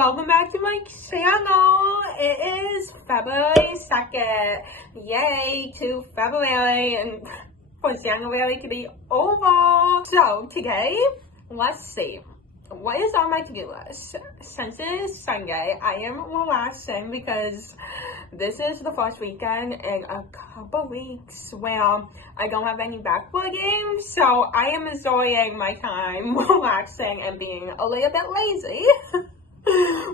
welcome back to my channel. It is February 2nd. Yay to February and for January to be over. So today, let's see. What is on my to-do list? Since it is Sunday, I am relaxing because this is the first weekend in a couple weeks where I don't have any basketball games, so I am enjoying my time relaxing and being a little bit lazy.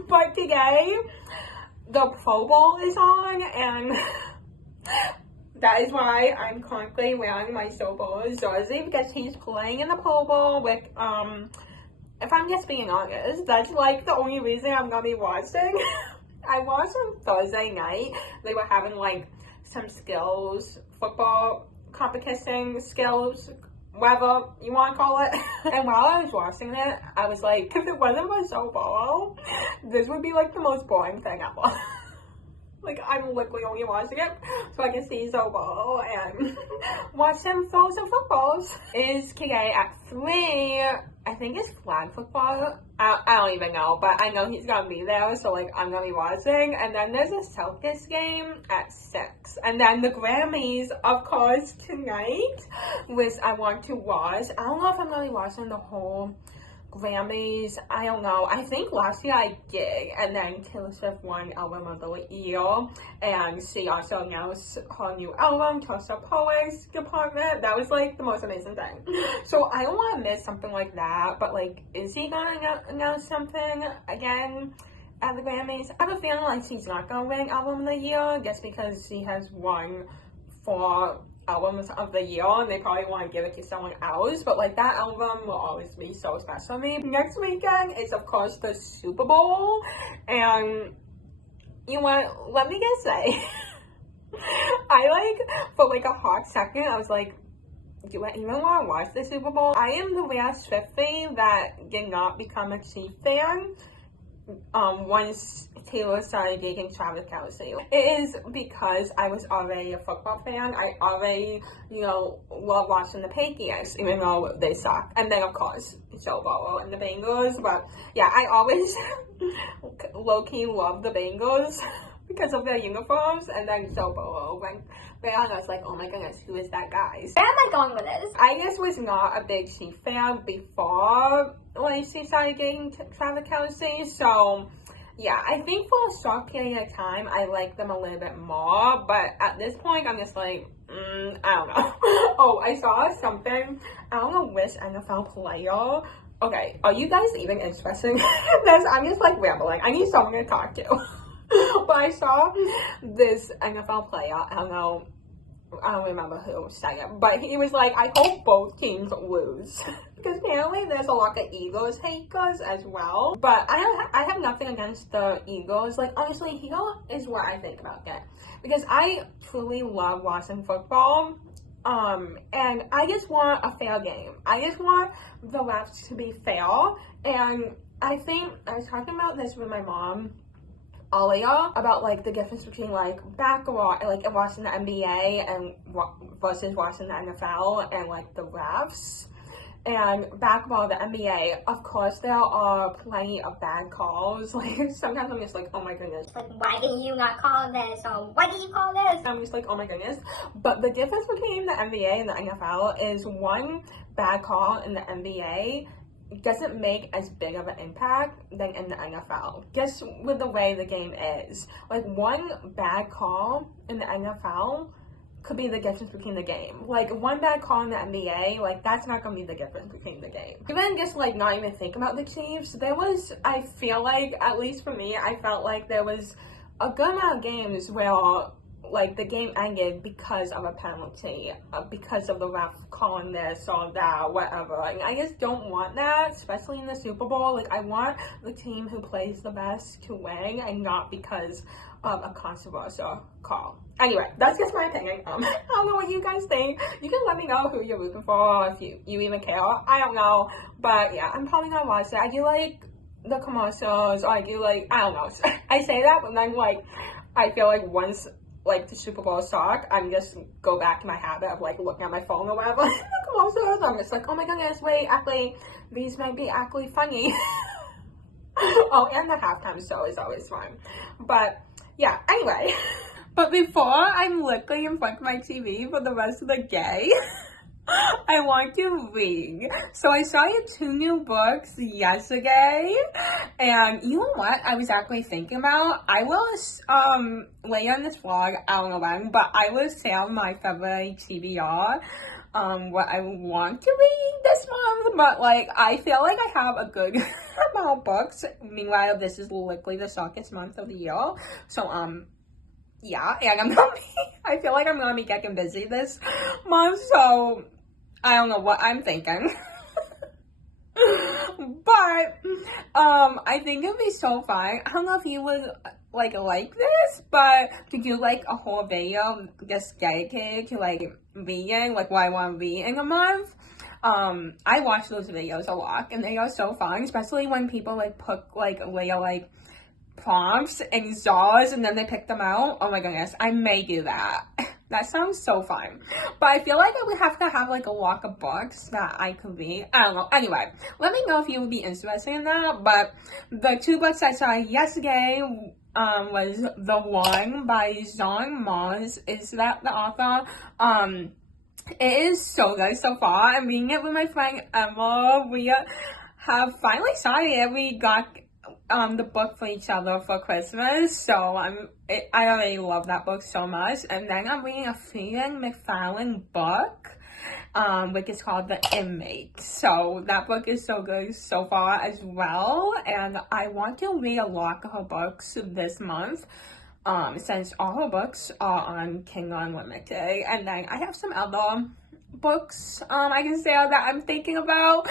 But today, the Pro Bowl is on, and that is why I'm currently wearing my Super Bowl jersey, because he's playing in the Pro Bowl with, if I'm just being honest, that's like the only reason I'm gonna be watching. I watched on Thursday night. They were having like some skills, football competition skills, whatever you want to call it. And while I was watching it, I was like, if it wasn't for Super Bowl, this would be like the most boring thing ever. Like, I'm literally only watching it so I can see Super Bowl and watch him throw some footballs. It is today at 3. I think it's flag football. I don't even know, but I know he's gonna be there, so like I'm gonna be watching. And then there's a Celtics game at 6. And then the Grammys, of course, tonight, which I want to watch. I don't know if I'm gonna be watching the whole Grammys. I don't know. I think last year I did, and then Taylor Swift won Album of the Year, and she also announced her new album, Trust the Poets Department. That was like the most amazing thing. So I don't want to miss something like that, but like, is he gonna announce something again at the Grammys? I have a feeling like she's not gonna win Album of the Year just because she has won 4 albums of the year and they probably want to give it to someone else, but like that album will always be so special to me. Next weekend is of course the Super Bowl, and you know what, let me just say I like for like a hot second I was like, do I even want to watch the Super Bowl? I am the rare Swiftie that did not become a Chiefs fan once Taylor started dating Travis Kelce. It is because I was already a football fan. I already, love watching the Patriots, even though they suck. And then, of course, Joe Burrow and the Bengals. But, yeah, I always low-key love the Bengals because of their uniforms. And then Joe Burrow went around. I was like, oh my goodness, who is that guy? Where am I going with this? I just was not a big Chiefs fan before when she started dating Travis Kelce. So, yeah, I think for a short period of time, I like them a little bit more. But at this point, I'm just like, I don't know. Oh, I saw something. I don't know which NFL player. Okay, are you guys even interested in this? I'm just like rambling. I need someone to talk to. But I saw this NFL player. I don't remember who said it, but he was like, I hope both teams lose. Because apparently there's a lot of Eagles haters as well. But I have nothing against the Eagles. Like, honestly, here is what I think about it. Because I truly love watching football. And I just want a fair game. I just want the refs to be fair. And I think I was talking about this with my mom earlier about like the difference between like basketball and like watching the NBA and versus watching the NFL and like the refs. And basketball, the NBA, of course there are plenty of bad calls. Like sometimes I'm just like, oh my goodness, like, why did you not call this? Or why did you call this? I'm just like, oh my goodness. But the difference between the NBA and the NFL is one bad call in the NBA doesn't make as big of an impact than in the NFL, just with the way the game is. Like, one bad call in the NFL could be the difference between the game. Like, one bad call in the NBA, like, that's not gonna be the difference between the game. Even just, like, not even think about the Chiefs, there was, I feel like, at least for me, I felt like there was a good amount of games where like the game ended because of a penalty, because of the ref calling this or that, whatever. Like, I just don't want that, especially in the Super Bowl. Like, I want the team who plays the best to win, and not because of a controversial call. Anyway, that's just my opinion. I don't know what you guys think. You can let me know who you're rooting for, if you even care. I don't know, but yeah, I'm probably gonna watch it. I do like the commercials, or I do like, I don't know. I say that, but then like, I feel like once like the Super Bowl talk, I'm just go back to my habit of like looking at my phone or whatever. I'm just like, oh my goodness, wait, actually, these might be actually funny. Oh, and the halftime show is always fun. But yeah, anyway. But before I'm literally in front of my TV for the rest of the day, I want to read. So I started 2 new books yesterday, and you know what I was actually thinking about? I was later in this vlog, I don't know when, but I will share my February TBR, what I want to read this month, but like I feel like I have a good amount of books. Meanwhile, this is literally the shortest month of the year, so yeah, and I feel like I'm gonna be getting busy this month, so I don't know what I'm thinking. But I think it'd be so fun. I don't know if you would like this, but to do like a whole video just dedicated to like reading, like what I want to read in a month. I watch those videos a lot, and they are so fun, especially when people like put like later like prompts and genres and then they pick them out. Oh my goodness, I may do that. That sounds so fun. But I feel like I would have to have like a lot of books that I could read. I don't know. Anyway, let me know if you would be interested in that. But the 2 books I saw yesterday was The One by Jean Mars. Is that the author? It is so good so far. I'm reading it with my friend Emma. We have finally started. We got the book for each other for Christmas, so I already love that book so much. And then I'm reading a Freeland McFarlane book, which is called The Inmate. So that book is so good so far as well, and I want to read a lot of her books this month, since all her books are on Kindle Unlimited. And then I have some other books I can say that I'm thinking about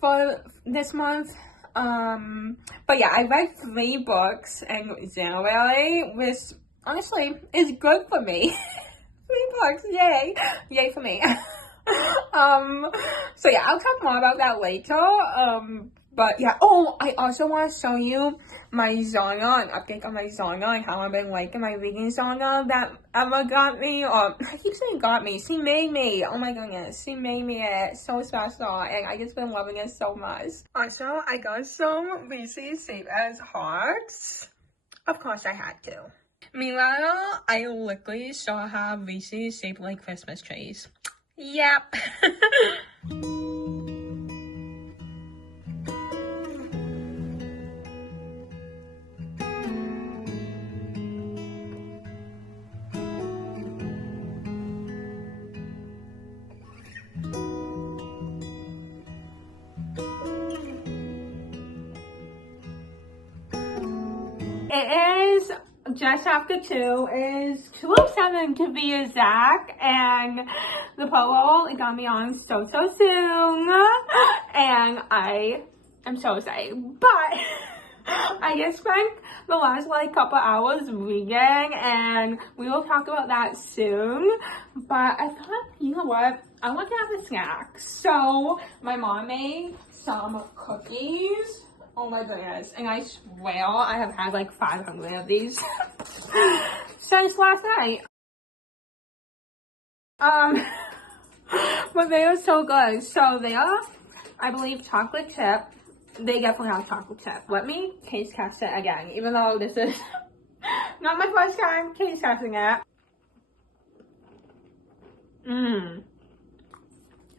for this month. But yeah, I read 3 books in January, which honestly is good for me. 3 books, yay! Yay for me. So yeah, I'll talk more about that later. But yeah, oh, I also want to show you my genre, an update on my genre and how I've been liking my reading genre that Emma got me, or I keep saying got me, she made me. Oh my goodness, she made me it so special, and I just been loving it so much. Also, I got some Reese's Shape as Hearts. Of course I had to. Meanwhile, I literally still have Reese's shaped like Christmas trees. Yep. It is just after 2. It is 2:07 to be exact, and the Probowl is gonna be on so soon, and I am so excited. But I just spent the last like couple hours reading, and we will talk about that soon. But I thought, you know what? I want to have a snack, so my mom made some cookies. Oh my goodness, and I swear I have had like 500 of these since last night. But they are so good. So they are, I believe, chocolate chip. They definitely have chocolate chip. Let me taste test it again, even though this is not my first time taste testing it.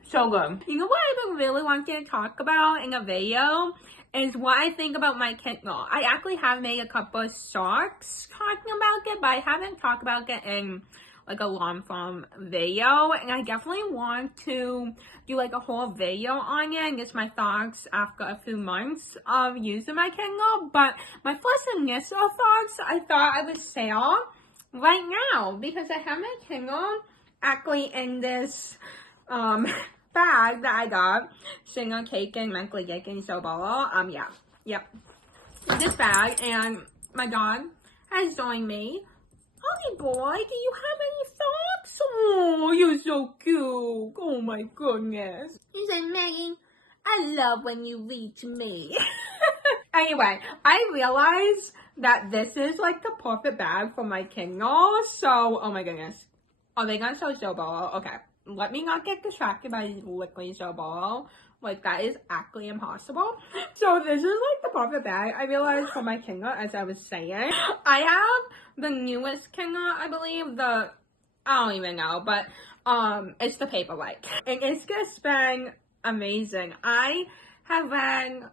So good. You know what I've been really wanting to talk about in a video is what I think about my Kindle. I actually have made a couple of shorts talking about it, but I haven't talked about it in like a long form video, and I definitely want to do like a whole video on it and just my thoughts after a few months of using my Kindle. But my first initial thoughts, I thought I would share right now because I have my Kindle actually in this bag that I got, Singer Taken, Mentally Taken, So Bolo. Yep. This bag, and my dog has joined me. Honey boy, do you have any thoughts? Oh, you're so cute. Oh my goodness. He said, Maggie, I love when you read to me. Anyway, I realized that this is like the perfect bag for my Kindle. So, oh my goodness. Are they gonna show Bolo? Okay. Let me not get distracted by liquid Bolo. Like, that is actually impossible. So this is like the perfect bag, I realized, for my Kindle, as I was saying. I have the newest Kindle, I believe, I don't even know, but it's the Paperwhite. And it's just been amazing. I haven't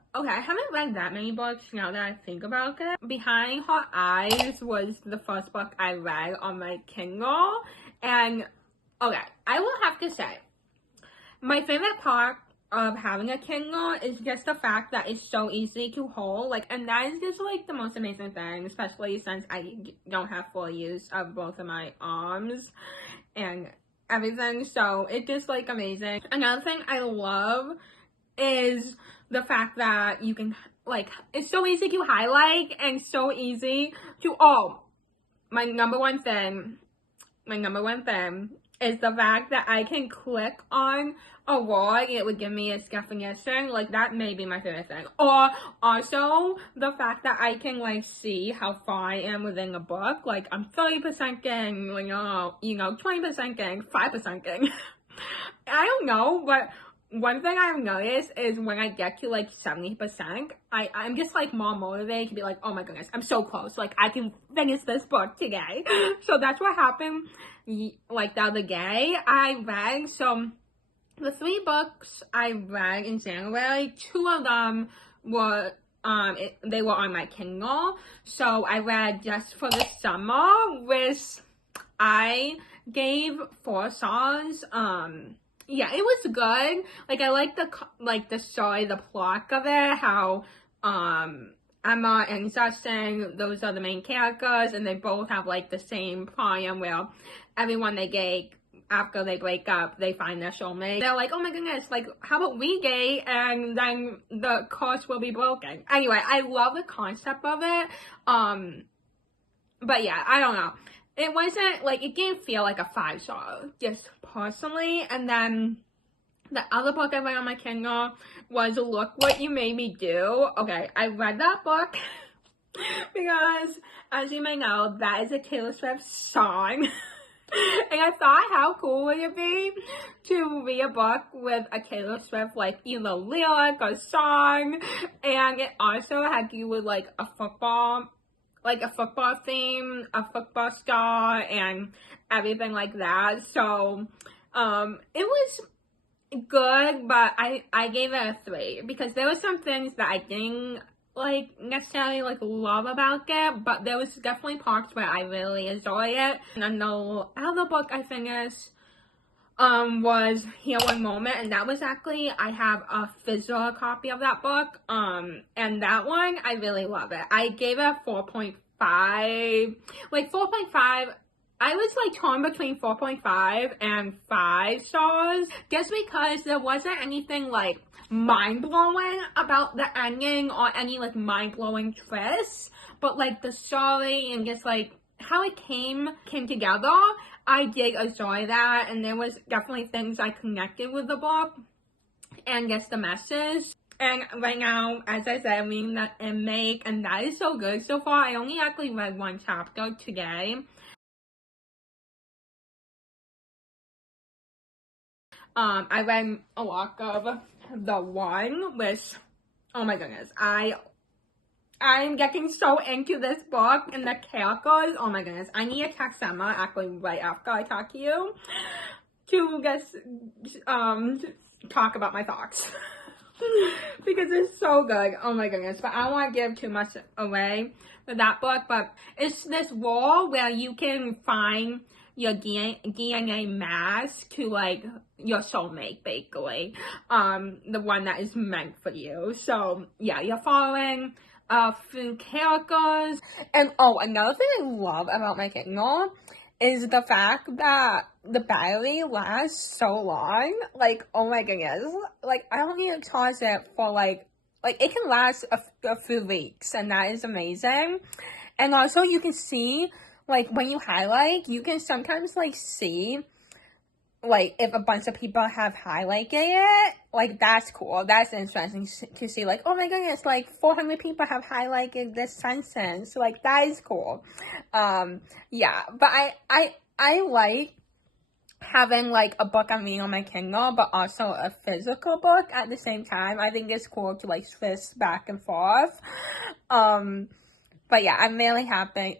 read that many books now that I think about it. Behind Hot Eyes was the first book I read on my Kindle. And, okay, I will have to say, my favorite part of having a Kindle is just the fact that it's so easy to hold. Like, and that is just, like, the most amazing thing, especially since I don't have full use of both of my arms and everything. So, it's just, like, amazing. Another thing I love is the fact that you can, like, it's so easy to highlight and so easy to, my number one thing is the fact that I can click on a word, it would give me its definition. Like, that may be my favorite thing. Or also the fact that I can, like, see how far I am within a book. Like, I'm 30% getting, you know, 20% getting, 5% getting. I don't know, but one thing I've noticed is when I get to, like, 70%, I'm just, like, more motivated to be like, oh my goodness, I'm so close. Like, I can finish this book today. So that's what happened, like, the other day. I read, so the 3 books I read in January, 2 of them were, they were on my Kindle. So I read Just for the Summer, which I gave 4 stars. Yeah, it was good. Like, I like the story, the plot of it, how, Emma and Justin, those are the main characters, and they both have, like, the same problem where everyone they date, after they break up, they find their soulmate. They're like, oh my goodness, like, how about we date, and then the curse will be broken. Anyway, I love the concept of it, but yeah, I don't know. It wasn't, like, it didn't feel like a 5-star, just personally. And then the other book I read on my Kindle was Look What You Made Me Do. Okay, I read that book because, as you may know, that is a Taylor Swift song. And I thought, how cool would it be to read a book with a Taylor Swift, like, either lyric or song. And it also had to do with, like, a football theme, a football star, and everything like that. So, it was good, but I gave it a 3 because there were some things that I didn't, like, necessarily, like, love about it, but there was definitely parts where I really enjoyed it. And the other book I finished, was Here One Moment, and that was actually, I have a physical copy of that book, and that one, I really love it. I gave it 4.5, like, 4.5, I was, like, torn between 4.5 and 5 stars, just because there wasn't anything, like, mind-blowing about the ending, or any, like, mind-blowing twists, but, like, the story, and just, like, how it came together, I did enjoy that, and there was definitely things I connected with the book, and just the message. And right now, as I said, I'm reading that and that is so good so far. I only actually read 1 chapter today. I read a lot of the one, which, oh my goodness, I'm getting so into this book and the characters. Oh my goodness, I need to text Emma actually right after I talk to you to just talk about my thoughts because it's so good. Oh my goodness, but I don't want to give too much away with that book. But it's this world where you can find your DNA mask to, like, your soulmate, basically, the one that is meant for you. So yeah, you're following few characters. And another thing I love about my Kindle is the fact that the battery lasts so long. Like, oh my goodness, like, I don't need to charge it for like it can last a few weeks, and that is amazing. And also, you can see, like, when you highlight, you can sometimes, like, see, like, if a bunch of people have highlighted it. Like, that's cool. That's interesting to see, like, oh my goodness, like, 400 people have highlighted this sentence. Like, that is cool. Yeah, but I like having like a book I'm reading on my Kindle, but also a physical book at the same time. I think it's cool to like switch back and forth. But yeah, I'm really happy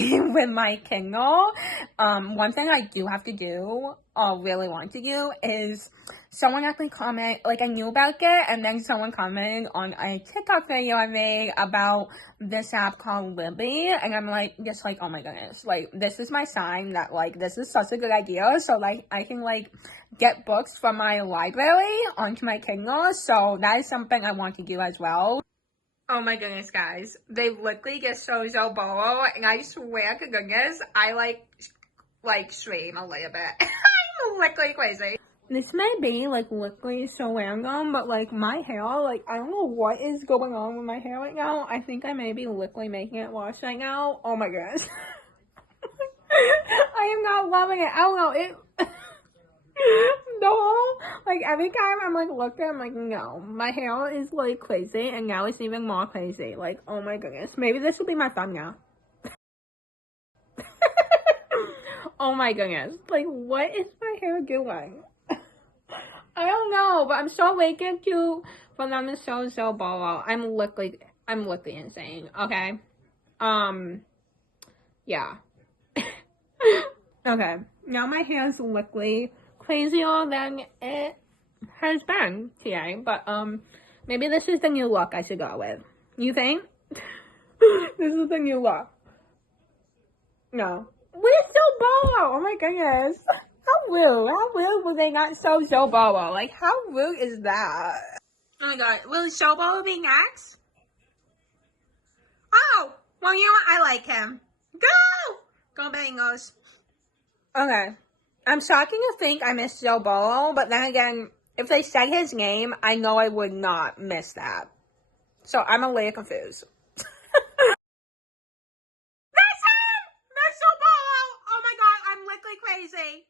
with my Kindle. One thing I do have to do, or really want to do, is someone actually comment, like I knew about it, and then someone commented on a TikTok video I made about this app called Libby, and I'm like, just like, oh my goodness, like, this is my sign that, like, this is such a good idea, so, like, I can, like, get books from my library onto my Kindle, so that is something I want to do as well. Oh my goodness, guys. They literally get so Bolo, and I swear to goodness, I like stream a little bit. I'm literally crazy. This may be like literally so random, but like my hair, like I don't know what is going on with my hair right now. I think I may be literally making it wash right now. Oh my goodness. I am not loving it. I don't know. It no, like every time I'm like looking, I'm like, no, my hair is like crazy, and now it's even more crazy. Like, oh my goodness, maybe this will be my thumbnail. Oh my goodness, like what is my hair doing? I don't know, but I'm so waiting for them to show so Bolo. I'm literally insane. Okay, yeah. Okay, now my hair is literally crazier than it has been today, but maybe this is the new look I should go with. You think? This is the new look. No. We're so Bolo! Oh my goodness. How rude will they not show Bolo? Like, how rude is that? Oh my god, will Bolo be next? Oh, well, you know what? I like him. Go Bengals. Okay. I'm shocking to think I missed Bolo, but then again, if they said his name, I know I would not miss that. So I'm a little confused. That's him! That's Bolo! Oh my god, I'm literally crazy.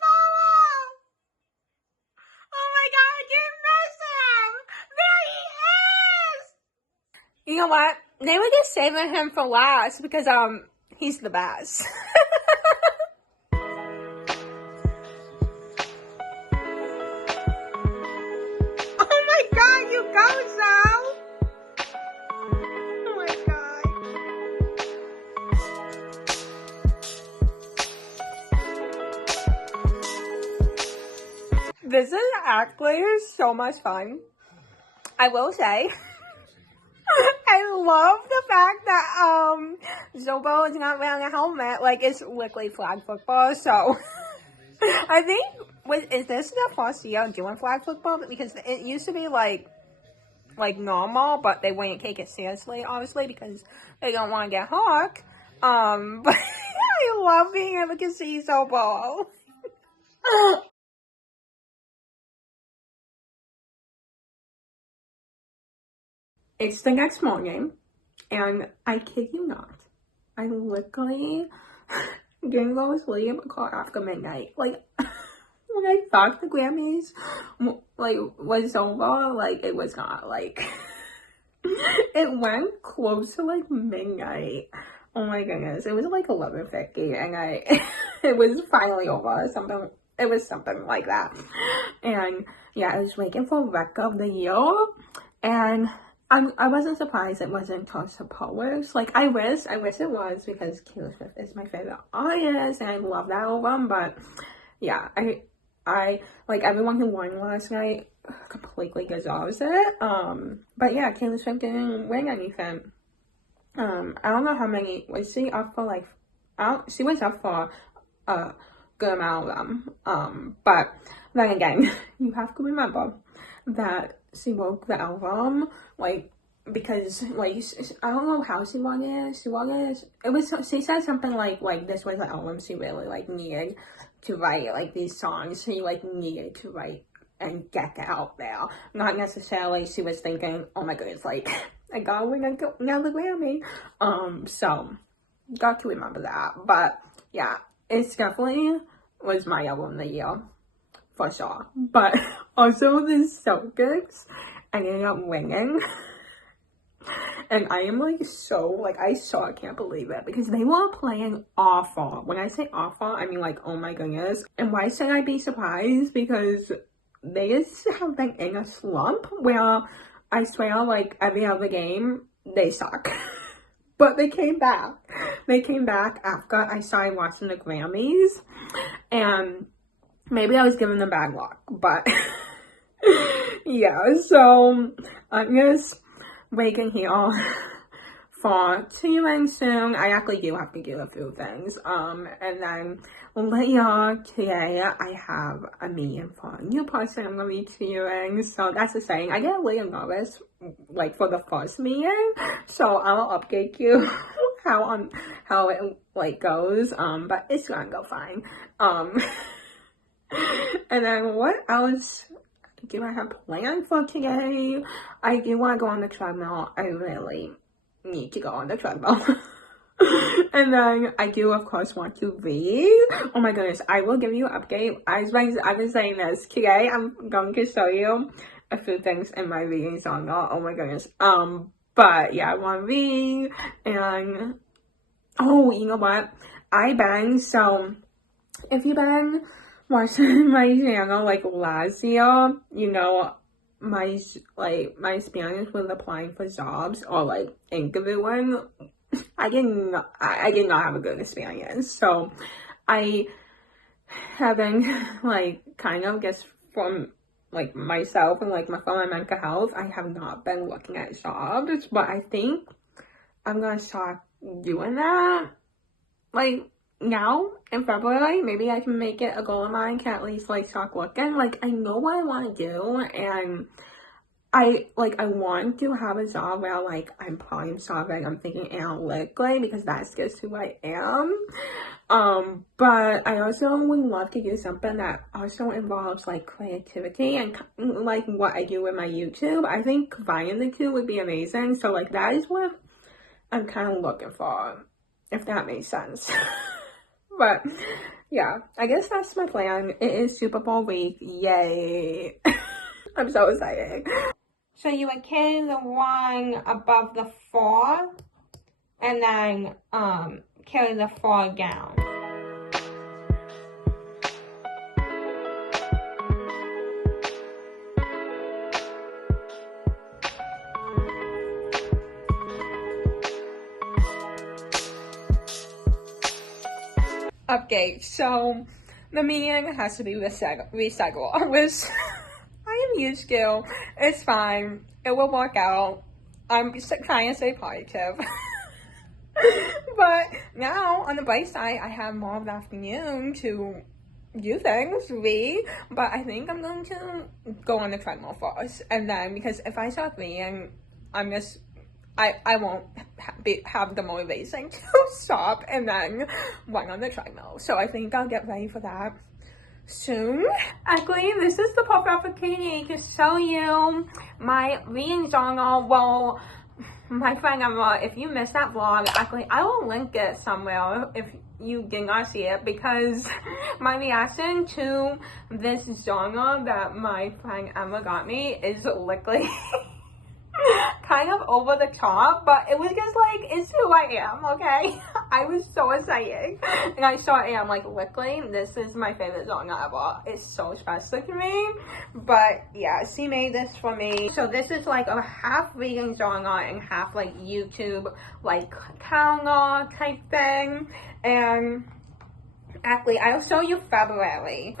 Bolo! Oh my god, I didn't miss him! There he is! You know what? They were just saving him for last because, he's the best. Oh my god, you go, Sal! Oh my god. This is actually so much fun. I will say. I love the fact that Zobo is not wearing a helmet. Like, it's literally flag football, so I think is this the first year doing flag football? Because it used to be like normal, but they wouldn't take it seriously, obviously, because they don't want to get hurt. But I love being able to see Zobo. It's the next morning, and I kid you not, I literally didn't go to sleep until after midnight. Like, when I thought the Grammys, like, was over, like, it was not, like, it went close to, like, midnight. Oh my goodness, it was, like, 11:50, and it was finally over, it was something like that. And, yeah, I was waiting for Record of the Year, and I wasn't surprised it wasn't Toss of Powers. Like, I wish it was, because Taylor Swift is my favorite artist, and I love that album, but, yeah, I like, everyone who won last night completely deserves it, but yeah, Taylor Swift didn't win anything. I don't know how many, was she up for, like, she was up for a good amount of them, but then again, you have to remember that she wrote the album, like, because, like, I don't know how she won it, she said something like, this was the album she really, like, needed to write, like, these songs, she, like, needed to write and get out there, not necessarily she was thinking, oh my goodness, like, I gotta win another Grammy, so, got to remember that, but, yeah, it's definitely was my album of the year. For sure. But also the Celtics ended up winning. And I am like I can't believe it because they were playing awful. When I say awful, I mean like, oh my goodness. And why should I be surprised? Because they just have been in a slump where I swear like every other game they suck. But they came back. They came back after I started watching the Grammys. And maybe I was giving them bad luck. But yeah, so I'm just waiting here for tuning soon. I actually do have to do a few things. And then later today, I have a meeting for a new person I'm gonna be tuning. So that's the saying. I get really nervous, like for the first meeting. So I'll update you how it like goes. But it's gonna go fine. And then what else do I have planned for today? I do want to go on the treadmill. I really need to go on the treadmill. And then I do, of course, want to read. Oh my goodness, I will give you an update. I've been saying this. Today, I'm going to show you a few things in my reading genre. Oh my goodness. But yeah, I want to read. And, oh, you know what? So, if you've been watching my channel like last year, you know, my experience with applying for jobs or like interviewing, I did not have a good experience. So I haven't like kind of just from like myself and like from my mental health, I have not been looking at jobs, but I think I'm gonna start doing that like now in February. Maybe I can make it a goal of mine to at least like start looking. Like I know what I want to do, and I want to have a job where like I'm problem solving, I'm thinking analytically, because that's just who I am. But I also would love to do something that also involves like creativity and like what I do with my YouTube. I think combining the two would be amazing. So like that is what I'm kind of looking for, if that makes sense. But yeah, I guess that's my plan. It is Super Bowl week. Yay. I'm so excited. So you would carry the one above the 4 and then carry the 4 down. Update. So the meeting has to be rescheduled, which I am used to. It's fine. It will work out. I'm trying to stay positive. But now, on the bright side, I have more of the afternoon to do things, read. But I think I'm going to go on the treadmill first. And then, because if I start reading, I won't have the motivation to stop and then run on the treadmill. So I think I'll get ready for that soon. Actually, this is the perfect opportunity to show you my reading journal. Well, my friend Emma, if you missed that vlog, actually I will link it somewhere if you did not see it, because my reaction to this journal that my friend Emma got me is literally kind of over the top, but it was just like, it's who I am, okay? I was so excited, and I sure am. Like, literally, this is my favorite genre ever. It's so special to me. But yeah, she made this for me. So this is like a half reading genre and half like YouTube like calendar type thing. And actually, I'll show you February.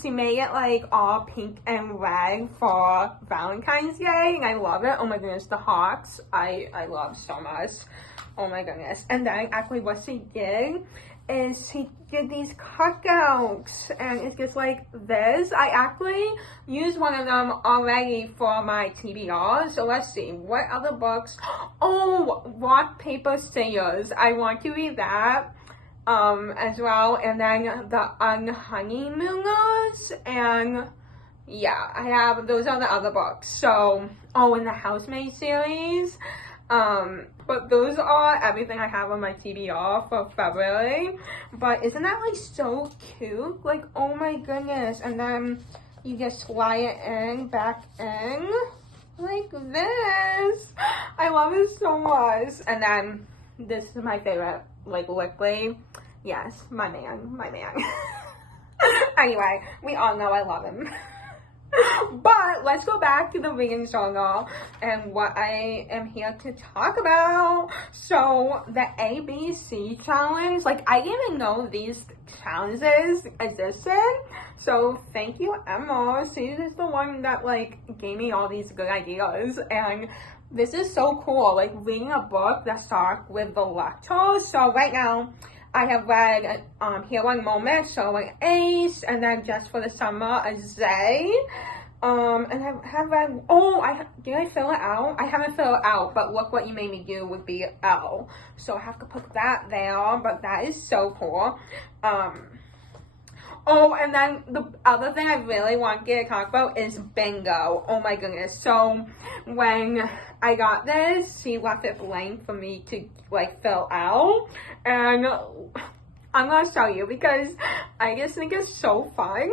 She made it like all pink and red for Valentine's Day, and I love it. Oh my goodness, the hearts, I love so much. Oh my goodness. And then actually what she did is she did these cutouts, and it's just like this. I actually used one of them already for my TBR. So let's see, what other books? Oh, Rock, Paper, Scissors. I want to read that as well. And then the Honeymooners, and yeah, I have, those are the other books. So, oh, and the Housemaid series. But those are everything I have on my TBR for February. But isn't that like so cute? Like, oh my goodness. And then you just slide it in, back in. like this. I love it so much. And then this is my favorite, like, liquid. Yes, my man. Anyway, we all know I love him. But let's go back to the vegan journal and what I am here to talk about. So the ABC challenge, like, I didn't even know these challenges existed. So thank you, Emma. She is the one that, like, gave me all these good ideas. And this is so cool, like, reading a book that starts with the lactose. So right now, I have read Here One Moment, showing Ace, and then Just for the Summer, a Zay. And I have read, did I fill it out? I haven't filled it out, but Look What You Made Me Do would be L. So I have to put that there, but that is so cool. And then the other thing I really want to talk about is bingo. Oh my goodness. So when I got this, she left it blank for me to, like, fill out. And I'm going to show you because I just think it's so fun.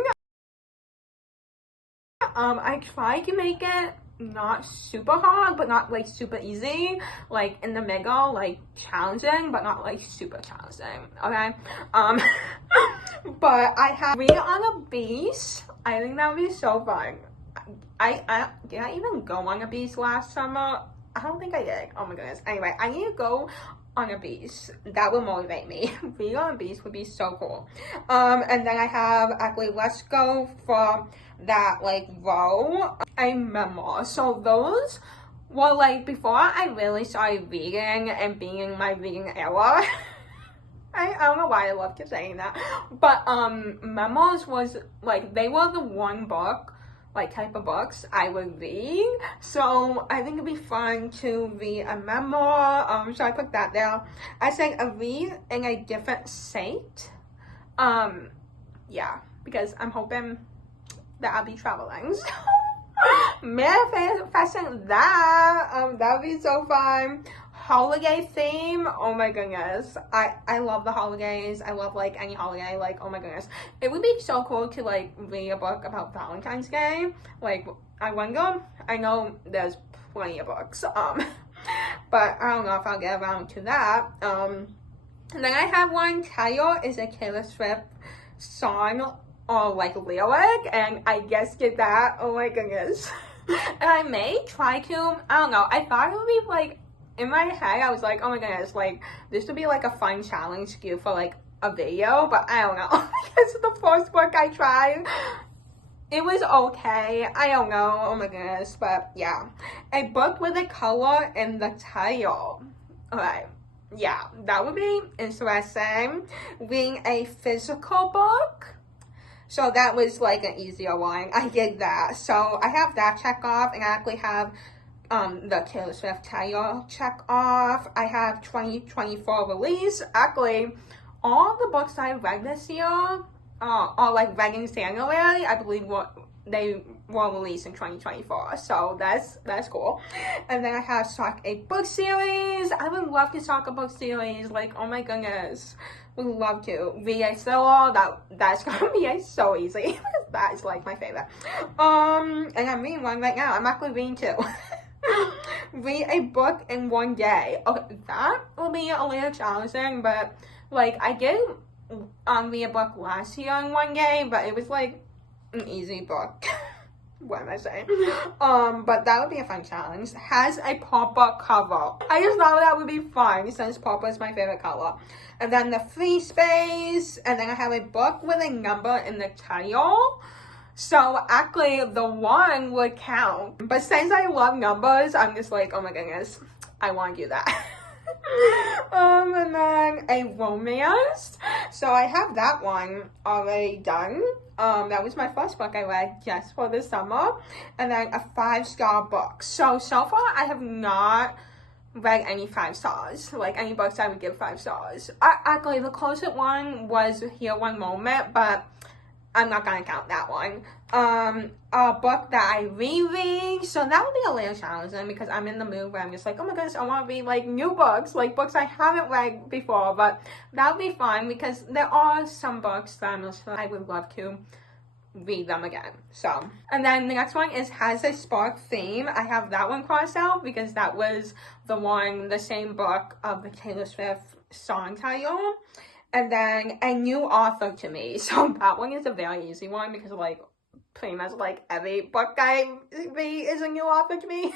I tried to make it not super hard, but not, like, super easy. Like, in the middle, like, challenging, but not, like, super challenging. Okay? But I have Read on a Beach. I think that would be so fun. Did I even go on a beach last summer? I don't think I did. Oh my goodness. Anyway, I need to go on a beach. That will motivate me. Read on a beach would be so cool. And then I have actually Let's Go for that, like, row, a memoir. So those were, like, before I really started reading and being in my reading era. I don't know why I love to saying that, but memoirs was, like, they were the one book, like, type of books I would read. So I think it'd be fun to read a memoir. So I put that there. I said a read in a different state. Yeah, because I'm hoping that I'll be traveling. So manifesting that. That would be so fun. Holiday theme, oh my goodness, I love the holidays. I love, like, any holiday. Like, oh my goodness, it would be so cool to, like, read a book about Valentine's Day. Like, I wonder, I know there's plenty of books, but I don't know if I'll get around to that. And then I have one title is a Taylor Swift song or, like, lyric, and I guess get that. Oh my goodness. And I may try to, I don't know, I thought it would be, like, in my head, I was like, oh my goodness, like, this would be, like, a fun challenge to for, like, a video, but I don't know. Because the first book I tried, it was okay. I don't know. Oh my goodness. But, yeah. A book with a color in the title. Okay. Yeah, that would be interesting. Reading a physical book. So that was, like, an easier one. I did that. So I have that check off, and I actually have the Taylor Swift title check off. I have 2024 release. Actually, all the books I read this year are, like, read in January. I believe they were released in 2024. So that's cool. And then I have start a book series. I would love to start a book series. Like, oh my goodness. Would love to read a thriller. That's gonna be so easy. That is, like, my favorite. And I'm reading one right now. I'm actually reading two. Read a book in one day. Okay, that will be a little challenging, but, like, I did read a book last year in one day, but it was, like, an easy book. What am I saying? But that would be a fun challenge. Has a purple cover. I just thought that would be fun since purple is my favorite color. And then the free space, and then I have a book with a number in the title. So actually the one would count, but since I love numbers, I'm just like, oh my goodness, I want to do that. And then a romance. So I have that one already done. That was my first book I read just for the summer. And then a 5-star book. So far I have not read any 5 stars, like any books I would give 5 stars. Actually, the closest one was Here One Moment, but I'm not gonna count that one. A book that I reread, so that would be a little challenging because I'm in the mood where I'm just like, oh my goodness, I want to read, like, new books, like books I haven't read before, but that would be fun because there are some books that I'm just like, I would love to read them again. So, and then the next one is Has a Spark Theme. I have that one crossed out because that was the same book of the Taylor Swift song title. And then A New Author to Me. So that one is a very easy one because like pretty much like every book I read is a new author to me.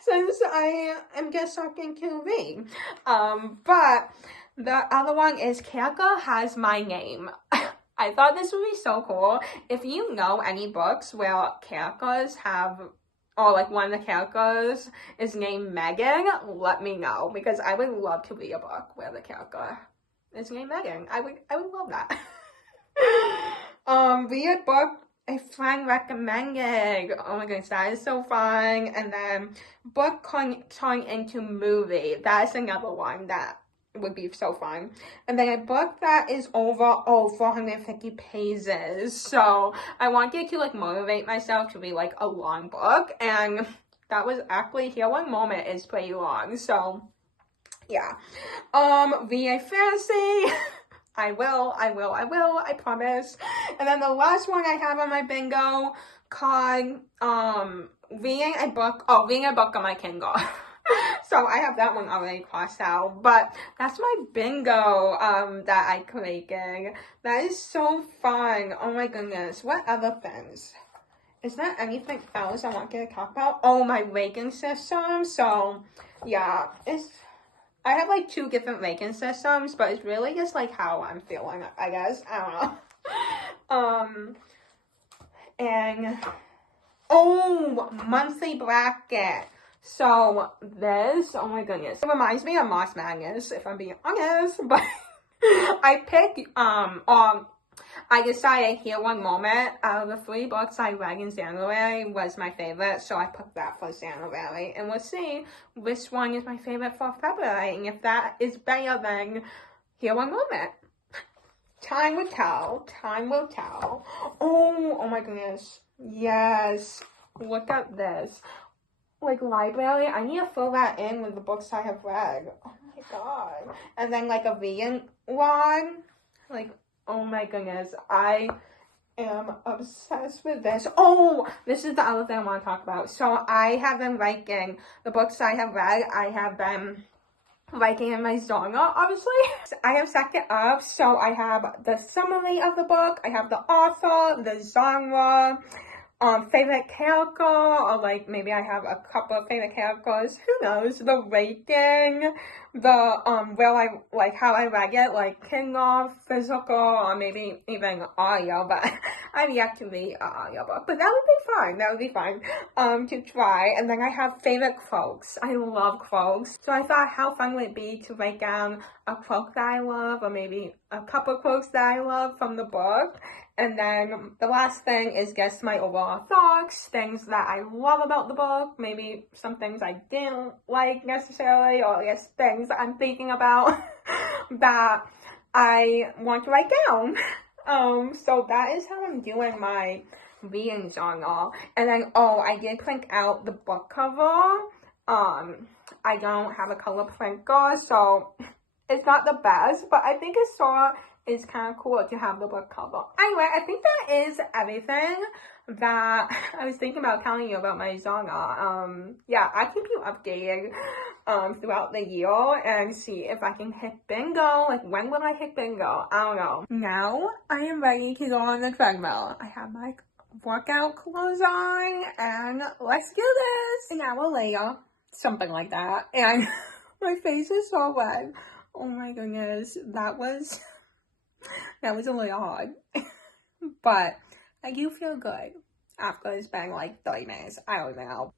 Since I am just starting to read. But the other one is Character Has My Name. I thought this would be so cool. If you know any books where characters have, or like one of the characters is named Megan, let me know, because I would love to read a book where the character is named Megan. I would love that. Read a book a friend recommended. Oh my goodness, that is so fun. And then book turn into movie. That's another one that would be so fun. And then a book that is over 450 pages. So I wanted to like motivate myself to read like a long book, and that was actually Here One Moment is pretty long. So yeah. VA fantasy. I will, I promise. And then the last one I have on my bingo called reading a book on my Kindle. So I have that one already crossed out. But that's my bingo that I created. That is so fun. Oh my goodness. What other things? Is there anything else I want to talk about? Oh, my ranking system. So yeah, I have like 2 different ranking systems, but it's really just like how I'm feeling, I guess. I don't know. And monthly bracket. So this, oh my goodness, it reminds me of Moss Madness, if I'm being honest, but I picked, I decided Here One Moment out of the 3 books I read in January was my favorite, so I put that for January, and we'll see which one is my favorite for February, and if that is better than Here One Moment. Time will tell. Time will tell. Oh my goodness. Yes. Look at this. Like library, I need to fill that in with the books I have read. Oh my god. And then like a vegan one. Like, oh my goodness. I am obsessed with this. Oh, this is the other thing I want to talk about. So I have been ranking the books I have read. I have been ranking in my genre, obviously. I have set it up. So I have the summary of the book. I have the author, the genre, favorite character, or like maybe I have a couple of favorite characters, who knows, the rating, the where I like how I read it, like Kindle, physical, or maybe even audio, but I've yet to read an audiobook, but that would be fun to try. And then I have favorite quotes. I love quotes, so I thought how fun would it be to write down a quote that I love, or maybe a couple quotes that I love from the book. And then the last thing is just my overall thoughts, things that I love about the book, maybe some things I didn't like necessarily, or just things that I'm thinking about that I want to write down. So that is how I'm doing my reading genre. And then, I did print out the book cover. I don't have a color printer, so it's not the best, but I think it's kind of cool to have the book cover. Anyway, I think that is everything that I was thinking about telling you about my genre. Yeah, I keep you updated throughout the year and see if I can hit bingo. Like, when will I hit bingo? I don't know. Now, I am ready to go on the treadmill. I have my workout clothes on, and let's do this. An hour later, something like that, and my face is so red. Oh my goodness, that was a little hard, but I do feel good after it's been like 30 minutes. I don't know.